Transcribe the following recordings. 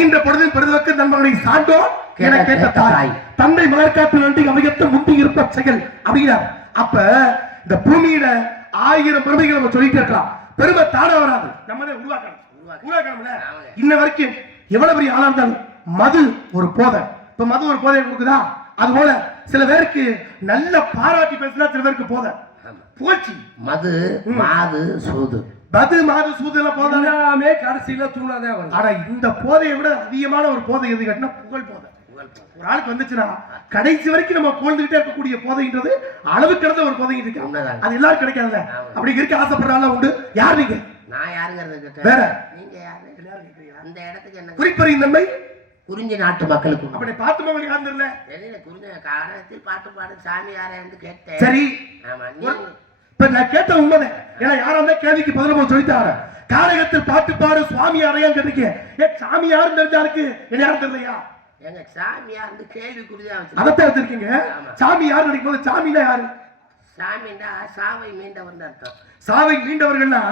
ஈன்ற பொழுதில் பெருதற்கு நண்பர்களை சான்றோர் என கேட்ட தாய் தந்தை மலர்காட்டு நன்றி அமையத்த முந்தி இருப்ப செயல் அப்படிங்கிறார். அப்ப இந்த பூமியில 1000 பெருமைகளை நம்ம சொல்லிட்டு இருக்கலாம். பெருமை தானா வராது, நம்ம தான் உருவாக்கணும். இன்ன வரைக்கும் எவ்வளவு பெரிய ஆளா இருந்தாலும் மது ஒரு போதை. இப்ப மது ஒரு போதை கொடுக்குதா? அது போல சில பேருக்கு நல்ல பாராட்டி பேசினா சில பேருக்கு போதை போச்சு. மது மாது சூது, மது மாது சூதுல போதை எல்லாமே கடைசியில தூணாதான் வரும். ஆனா இந்த போதையை விட அதிகமான ஒரு போதை எது கேட்டா புகழ் போதை. ஒரு ஆளுக்கு வந்துச்சுன்னா கடைசி வரைக்கும் நம்ம புகழ்ந்துகிட்டே இருக்கக்கூடிய போதைன்றது அளவு கடந்த ஒரு போதை இருக்கு. அது எல்லாரும் கிடைக்காதுல்ல. அப்படி இருக்க ஆசைப்படுறாங்க உண்டு. யார் நீங்க? நான் யாருங்கிறது வேற, நீங்க யாரு? அந்த இடத்துக்கு என்ன குறிப்பறியும் தன்மை குறிஞ்சி நாட்டு மக்களுக்கு அப்படி பார்த்து மகள் யாரும் தெரியல. குறிஞ்ச காரணத்தில் பாட்டு பாடு சாமி யாரையாந்து கேட்டேன். சரி, இப்ப நான் கேட்ட உண்மைதான். ஏன்னா யாரா இருந்தா கேள்விக்கு பதில் சொல்லித்தார. காரகத்தில் பாட்டு பாடு சுவாமி யாரையான்னு கேட்டிருக்கேன். ஏன் சாமி யாரும் தெரிஞ்சாருக்கு, என்ன யாரும் தெரியலையா? எங்க சாமி யாரு கேள்வி குறிதான் அதத்தான் வச்சிருக்கீங்க. சாமி யாரு நினைக்கும் போது சாமினா யாரு? சாமின்னா சாவை மீண்டவன் அர்த்தம். சாவை மீண்டவர்கள்னா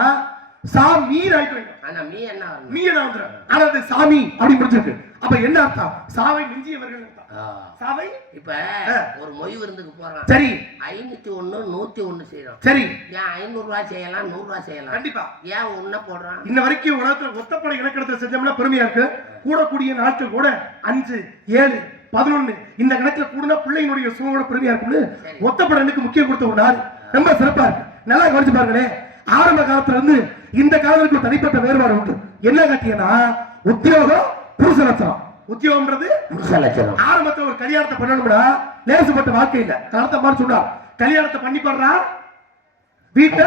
சாமி ஆயிட்டு. ஆனா மீ என்ன மீ என்ன வந்துடும். ஆனா அது சாமி அப்படி முடிச்சிருக்கு. அப்ப என்ன அர்த்தம்? சாவை மிஞ்சியவர்கள் அர்த்தம். சாவை இப்ப ஒரு மொய் விருந்துக்கு போறான். சரி, 501 101 செய்யறோம். சரி, ஏன் 500 ரூபாய் செய்யலாம், 100 ரூபாய் செய்யலாம். கண்டிப்பா. ஏன் ஒண்ணு போடுறான்? இன்ன வரைக்கும் உலகத்துல ஒத்தப்படை இலக்கணத்தை செஞ்சோம்னா பெருமையா இருக்கு. கூடக்கூடிய நாட்கள் கூட 5 7 11 இந்த கணக்குல கூடனா பிள்ளைங்களுடைய சுகோட பெருமையா இருக்குன்னு ஒத்தப்படை எனக்கு முக்கியம் கொடுத்த ஒரு நாள் ரொம்ப சிறப்பா இருக்கு. நல்லா கவனிச்சு பாருங்களே. ஆரம்ப காலத்துல இருந்து இந்த காலத்துக்கு தனிப்பட்ட வேறுபாடு உண்டு. என்ன கட்டியனா உத்தியோகம் புருஷ லட்சணம். உத்தியோகம்ன்றது புருஷ லட்சணம். ஆரம்பத்துல ஒரு கல்யாணத்தை பண்ணணும்னா லேசுப்பட்ட வாழ்க்கை இல்ல. கருத்த மாதிரி சொன்னா கல்யாணத்தை பண்ணி பாடுறா வீட்டை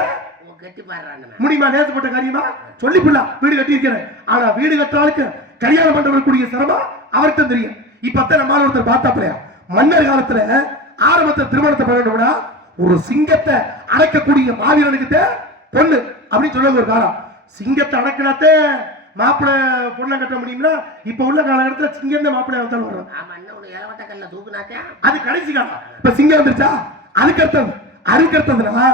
கட்டி பாடுறான். முடியுமா? லேசுப்பட்ட காரியமா? சொல்லி புள்ளா வீடு கட்டி இருக்கிறேன். ஆனா வீடு கட்டுறாளுக்கு கல்யாணம் பண்றவர்களுடைய சிரமம் அவருக்கு தெரியும். இப்ப நம்ம ஒருத்தர் பார்த்தாப்பலையா மன்னர் காலத்துல ஆரம்பத்துல திருமணத்தை பண்ணணும்னா ஒரு சிங்கத்தை அடக்கக்கூடிய மாவீரனுக்கு பொண்ணு அப்படின்னு சொல்ல ஒரு காலம். சிங்கத்தை அடக்கினாத்தே மாப்பிள்ள பொண்ணை கட்ட முடியும்னா இப்ப உள்ள காலகட்டத்துல சிங்கம் தான் மாப்பிள்ளை வந்தாலும் வரும். அது கடைசி காலம். இப்ப சிங்கம் வந்துருச்சா? அதுக்கடுத்ததுனா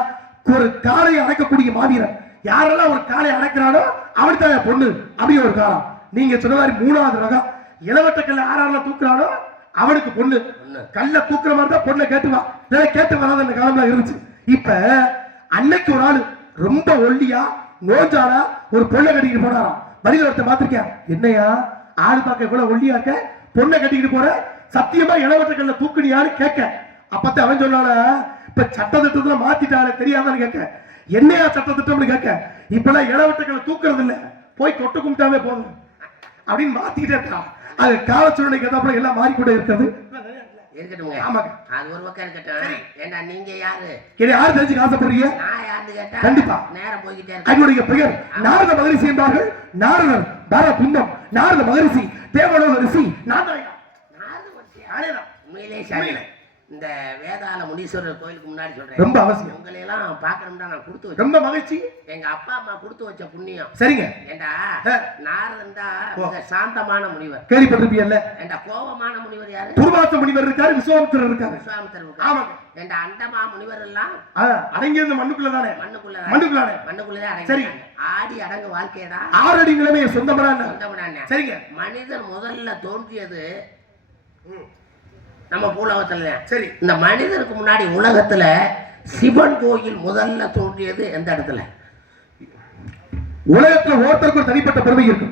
ஒரு காளையை அடக்கக்கூடிய மாவீரன் யாரெல்லாம் ஒரு காளையை அடக்கிறானோ அவனுக்கு தான் பொண்ணு அப்படி ஒரு காலம். நீங்க சொன்ன மாதிரி 3வது ரகம் இளவட்ட கல்ல யாரெல்லாம் தூக்குறானோ அவனுக்கு பொண்ணு. கல்ல தூக்குற மாதிரி தான் பொண்ணை கேட்டுவா. கேட்டு வராத அந்த காலம்லாம் இருந்துச்சு. இப்ப அன்னைக்கு ஒரு ஆளு ரொம்ப ஒல்லியா நோஞ்சானா ஒரு பொண்ணை கட்டிக்கிட்டு போனாராம். வழியில ஒருத்த பாத்திருக்கேன். என்னையா ஆளு பார்க்க இவ்வளவு ஒல்லியா இருக்க, பொண்ணை கட்டிக்கிட்டு போற, சத்தியமா இளவட்ட கல்ல தூக்குனியான்னு கேட்க. அப்பத்த அவன் சொன்னான இப்ப சட்டத்திட்டத்துல மாத்திட்டாரு தெரியாதான்னு கேட்க. என்னையா சட்டத்திட்டம்னு கேட்க. இப்பெல்லாம் இளவட்ட கல்ல தூக்குறது இல்ல, போய் தொட்டு கும்பிட்டாவே போதும் அப்படின்னு மாத்திக்கிட்டே இருக்கா. அது கால சூழ்நிலைக்கு ஏதாப்புல எல்லாம் மாறிக்கூட இருக்கிறது. கண்டிப்பா நேரம் போய்கிட்டே என்னுடைய பெயர் நாரத மகரிஷி என்பார்கள். நாரதர் பர புண்டம் நாரத மகரிஷி தேவலோக ரிஷி. இந்த வேதாள முனீஸ்வரர் கோயிலுக்கு முன்னாடி சொல்றேன். ரொம்ப அவசியம். உங்களை எல்லாம் பாக்கணும்னா நான் கொடுத்து ரொம்ப மகிழ்ச்சி. எங்க அப்பா அம்மா கொடுத்து வச்ச புண்ணியம். சரிங்க. ஏண்டா நாரதன் தான் சாந்தமான முனிவர். கேள்விப்பட்டிருப்பீங்கல்ல. ஏண்டா கோபமான முனிவர் யாரு? துர்வாச முனிவர் இருக்காரு, விஸ்வாமித்திரர் இருக்காரு. விஸ்வாமித்திரர். ஆமாங்க. ஏண்டா அண்டமா முனிவர் எல்லாம் அடங்கி இருந்த மண்ணுக்குள்ள தானே. மண்ணுக்குள்ளதான் அடங்கி. சரி, ஆடி அடங்கு வாழ்க்கையடா. 6 அடி நிலைமையை சொந்தமடா. சரிங்க. மனிதன் முதல்ல தோன்றியது நம்ம பூலோகத்துல. சரி, இந்த மனிதனுக்கு முன்னாடி உலகத்துல சிவன் கோயில் முதல்ல தோன்றியது எந்த இடத்துல? உலகத்துல ஒருத்தருக்கு ஒரு தனிப்பட்ட பெருமை இருக்கு.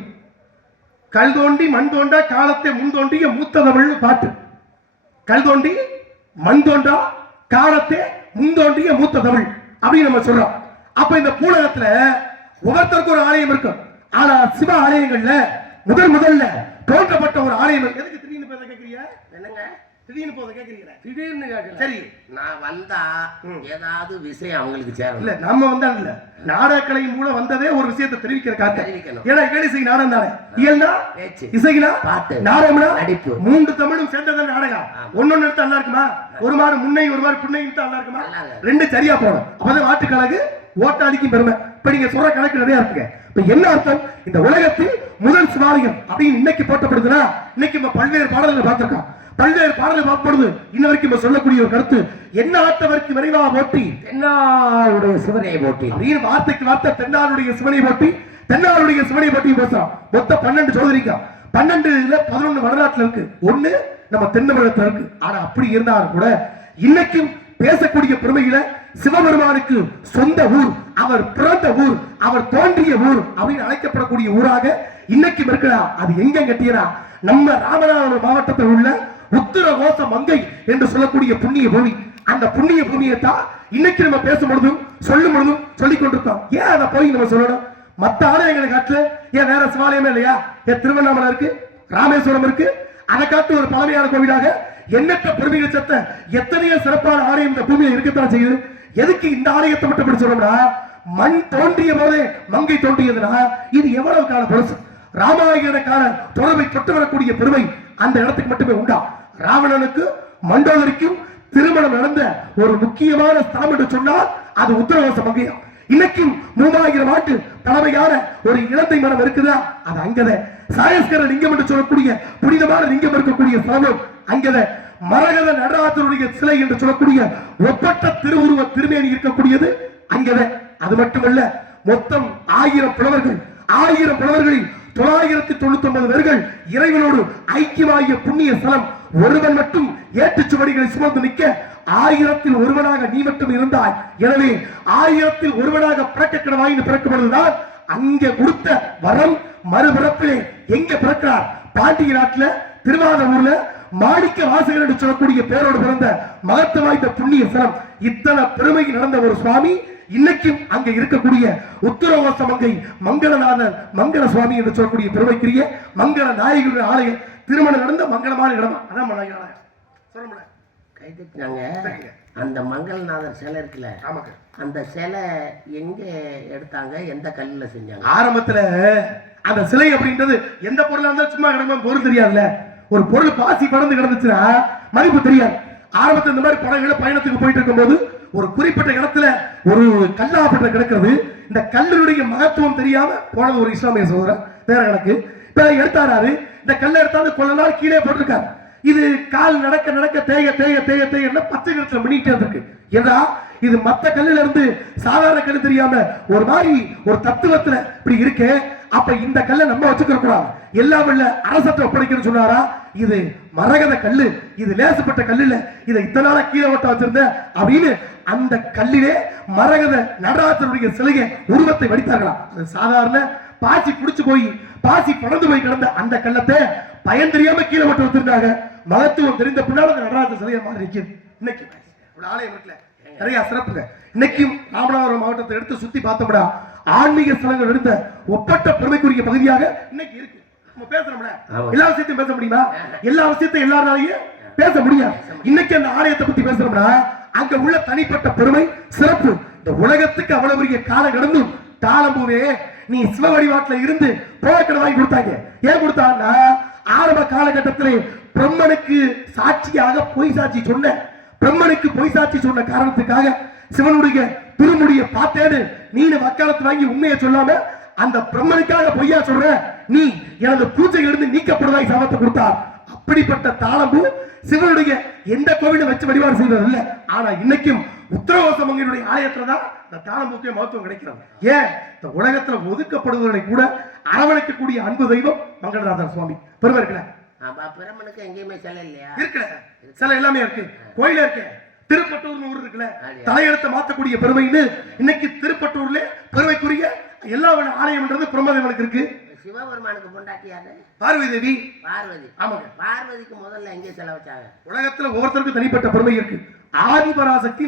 கல் தோண்டி மண் தோண்டா காலத்தை முன் தோண்டிய மூத்த தமிழ் பாட்டு. கல் தோண்டி மண் தோண்டா காலத்தை முன் தோண்டிய மூத்த தமிழ் அப்படின்னு நம்ம சொல்றோம். அப்ப இந்த பூலகத்துல ஒவ்வொருத்தருக்கு ஒரு ஆலயம் இருக்கும். ஆனா சிவ ஆலயங்கள்ல முதல்ல தோன்றப்பட்ட ஒரு ஆலயம். எதுக்கு திடீர்னு பேச கேக்குறீங்க? என்னங்க திடீர்னு போத கேக்குறீங்க? திடீர்னு கேட்கல. சரி, நான் வந்தா ஏதாவது விஷயம் அவங்களுக்கு சேரும். இல்ல நம்ம வந்தா இல்ல, நாடகக்கலை மூலம் வந்ததே ஒரு விஷயத்தை தெரிவிக்கிறதுக்காக. ஏன்னா கேலிசை நாடகம் தானே. இயல்னா இசைனா பாட்டு, நாடகம்னா நடிப்பு. 3 தமிழும் சேர்ந்ததான் நாடகம். ஒன்னொன்னு எடுத்து நல்லா இருக்குமா? ஒரு மாதிரி முன்னை ஒரு மாதிரி புன்னை நல்லா இருக்குமா? 2 சரியா போடும். அப்பதான் நாட்டுக்கழகு ஓட்டாளிக்கும் பெருமை. இப்ப நீங்க சொல்ற கணக்கு நிறைய இருக்குங்க. இப்ப என்ன அர்த்தம்? இந்த உலகத்தில் முதல் சிவாலயம் அப்படின்னு இன்னைக்கு போட்டப்படுதுன்னா இன்னைக்கு நம்ம பல்வேறு பாடல்களை பார்த்திருக்கோம். பல்வேறு பாடலை பார்ப்பது இன்ன வரைக்கும் சொல்லக்கூடிய ஒரு கருத்து என்ன? ஆட்டவருக்கு விரைவாக போட்டி தென்னாருடைய சிவனை போட்டி அப்படின்னு வார்த்தைக்கு வார்த்தை தென்னாருடைய சிவனை போட்டி தென்னாருடைய சிவனை பற்றி பேசுறோம். மொத்தம் 12 சோதரிங்க. 12ல 11 வடநாட்டுல இருக்கு, 1 நம்ம தென் தமிழகத்துல இருக்கு. ஆனா அப்படி இருந்தாலும் கூட இன்னைக்கும் பேசக்கூடிய பெருமையில சிவபெருமானுக்கு சொந்த ஊர், அவர் பிறந்த ஊர், அவர் தோன்றிய ஊர் அப்படின்னு அழைக்கப்படக்கூடிய ஊராக இன்னைக்கும் இருக்கிறா. அது எங்க கட்டியனா? நம்ம ராமநாதபுரம் மாவட்டத்தில் உள்ள உத்தரகோச மங்கை என்று சொல்லக்கூடிய புண்ணிய பூமி. அந்த புண்ணிய பூமியை தான் இன்னைக்கு நம்ம பேசும் பொழுதும் சொல்லும் பொழுதும் சொல்லிக் கொண்டிருக்கோம். ஏன் அதை போய் நம்ம சொல்லணும்? மற்ற ஆலயங்களை காட்டுல ஏன் வேற சிவாலயமே இல்லையா? ஏன் திருவண்ணாமலை இருக்கு, ராமேஸ்வரம் இருக்கு, அதை காட்டு ஒரு பழமையான கோவிலாக எண்ணற்ற பெருமைகள் சத்த எத்தனையோ சிறப்பான ஆலயம் இந்த பூமியில இருக்கத்தான் செய்யுது. எதுக்கு இந்த ஆலயத்தை மட்டும் இப்படி சொல்லணும்னா, மண் தோன்றிய போதே மங்கை தோன்றியதுனா இது எவ்வளவு கால பழசு. ராமாயண கால தொடர்பை தொட்டு வரக்கூடிய பெருமை அந்த இடத்துக்கு மட்டுமே உண்டா. ராவணனுக்கு மண்டோதரிக்கும் திருமணம் நடந்த ஒரு முக்கியமான ஸ்தலம் என்று சொன்னால் அது உத்தரவாச மங்கையா. இன்னைக்கும் 3000 ஆண்டு பழமையான ஒரு இலந்தை மரம் இருக்குதா, அது அங்கத. சாயஸ்கர லிங்கம் என்று சொல்லக்கூடிய புனிதமான லிங்கம் இருக்கக்கூடிய ஸ்தலம் அங்கத. மரகத நடராஜருடைய சிலை என்று சொல்லக்கூடிய ஒப்பற்ற திருவுருவ திருமேனி இருக்கக்கூடியது அங்கத. அது மட்டுமல்ல, மொத்தம் 1000 புலவர்கள், 1000 புலவர்களில் 999 பேர்கள் இறைவனோடு ஐக்கியமாகிய புண்ணிய ஸ்தலம். ஒருவன் மட்டும் ஏற்றுச்சுவடிகளை சுமந்து நிற்க 1000ல் ஒருவனாக நீ மட்டும் இருந்தாய். எனவே 1000ல் ஒருவனாக பிறக்க கிடவாய் பிறக்கப்படுவதுதான் அங்கே கொடுத்த வரம். மறுபிறப்பிலே எங்க பிறக்கிறார்? பாண்டிய நாட்டுல திருவாரூர்ல மாணிக்க வாசகர் என்று சொல்லக்கூடிய பேரோடு பிறந்த மகத்து வாய்ந்த புண்ணிய ஸ்தலம். இத்தனை பெருமை நடந்த ஒரு சுவாமி இன்னைக்கும் அங்க இருக்கக்கூடிய உத்தரவாச மங்கை மங்களநாதர் மங்கள சுவாமி என்று சொல்லக்கூடிய பெருமைக்குரிய மங்கள நாயகருடைய ஆலய திருமணம் நடந்த மங்களமான இடமா. அதான் சொல்ல கைதிட்டாங்க. அந்த மங்களநாதர் சிலை இருக்குல்ல, அந்த சிலை எங்க எடுத்தாங்க, எந்த கல்லுல செஞ்சாங்க? ஆரம்பத்துல அந்த சிலை அப்படின்றது எந்த பொருளா இருந்தாலும் சும்மா கிடக்கும் பொருள் தெரியாதுல்ல. ஒரு பொருள் பாசி பறந்து கிடந்துச்சுன்னா மதிப்பு தெரியாது. ஆரம்பத்தில் இந்த மாதிரி படகுல பயணத்துக்கு போயிட்டு இருக்கும் போது ஒரு குறிப்பிட்ட இடத்துல ஒரு கல்லாப்பட்ட கிடக்கிறது. இந்த கல்லுடைய மகத்துவம் தெரியாம போனது ஒரு இஸ்லாமிய சகோதரர், வேற கணக்கு. இப்ப எடுத்தாரு, இந்த கல்லை எடுத்தாந்து கொஞ்ச நாள் கீழே போட்டிருக்காரு. இது கால் நடக்க நடக்க தேய தேய தேய தேய பச்சை நிறத்துல மினிட்டே இருக்கு. ஏன்னா இது மத்த கல்லுல இருந்து சாதாரண கல்லு தெரியாம ஒரு மாதிரி ஒரு தத்துவத்துல இப்படி இருக்கு. அப்ப இந்த கல்லை நம்ம வச்சுக்க கூடாது, எல்லாம் இல்ல அரசத்தை ஒப்படைக்கணும்னு சொன்னாரா. இது மரகத கல்லு, இது லேசப்பட்ட கல்லு இல்ல, இதை இத்தனை நாளா கீழே ஓட்ட வச்சிருந்த அப்படின்னு அந்த கல்லிலே மரகத நடராஜருடைய சிலையை உருவத்தை வடித்தார்களாம். அது சாதாரண பாசி புடிச்சு போய் பாசி பறந்து போய் கிடந்த அந்த கல்லத்தை பயன் தெரியாம கீழே ஓட்ட வச்சிருந்தாங்க. மகத்துவம் தெரிந்த பின்னால அந்த நடராஜ சிலையை மாறி நிற்குது. இன்னைக்கு ஆலயம் இருக்குல்ல, நிறைய சிறப்புங்க. இன்னைக்கும் ராமநாதபுரம் மாவட்டத்தை எடுத்து சுத்தி பார்த்தோம்னா ஆன்மீக ஸ்தலங்கள் எடுத்த ஒப்பற்ற பெருமைக்குரிய பகுதியாக இன்னைக்கு இருக்கு. நம்ம பேசுறோம்ல, எல்லா விஷயத்தையும் பேச முடியுமா? எல்லா விஷயத்தையும் எல்லாராலையும் பேச முடியாது. இன்னைக்கு அந்த ஆலயத்தை பத்தி பேசுறோம்னா அங்க உள்ள தனிப்பட்ட பெருமை சிறப்பு. இந்த உலகத்துக்கு அவ்வளவு பெரிய காலம் கடந்தும் தாளம்பூவே நீ சிவ வடிவாட்டில இருந்து போக்கடை வாங்கி கொடுத்தாங்க. ஏன் கொடுத்தாங்கன்னா ஆரம்ப காலகட்டத்திலே பிரம்மனுக்கு சாட்சியாக பொய் சாட்சி சொன்ன, பிரம்மனுக்கு பொய் சாட்சி சொன்ன காரணத்துக்காக சிவனுடைய திருமுடியை பார்த்தேன்னு நீ வக்காலத்து வாங்கி உண்மையை சொல்லாம அந்த பிரம்மனுக்காக பொய்யா சொல்ற, நீ எனது பூஜைகள் இருந்து நீக்கப்படுவதாய் சாபத்தை கொடுத்தார். அப்படிப்பட்ட தாளம்பூ சிவனுடைய எந்த கோவில வச்சு வழிபாடு செய்வது இல்லை. ஆனா இன்னைக்கும் உத்தரவாச மங்கையுடைய ஆலயத்துலதான் இந்த தாளம்பூக்கே மகத்துவம் கிடைக்கிறது. ஏன்? இந்த உலகத்துல ஒதுக்கப்படுவதை கூட அரவணைக்கக்கூடிய அன்பு தெய்வம் மங்களநாதர் சுவாமி. பெருமை இருக்குல்ல. பிரம்மனுக்கு எங்கேயுமே சிலை இல்லையா? இருக்குல்ல, சிலை எல்லாமே இருக்கு, கோயில இருக்கு. திருப்பட்டூர்னு ஊர் இருக்குல்ல, தலையெழுத்த மாத்தக்கூடிய பெருமைன்னு இன்னைக்கு திருப்பட்டூர்ல பெருமைக்குரிய எல்லா ஆலயம்ன்றது பிரம்மதேவனுக்கு இருக்கு. சிவபெருமானுக்கு பொண்டாட்டியாரு பார்வதி தேவி. பார்வதி. ஆமாங்க. பார்வதிக்கு முதல்ல எங்கே சிலை வச்சாங்க? உலகத்துல ஒவ்வொருத்தருக்கும் தனிப்பட்ட பெருமை இருக்கு. ஆதிபராசக்தி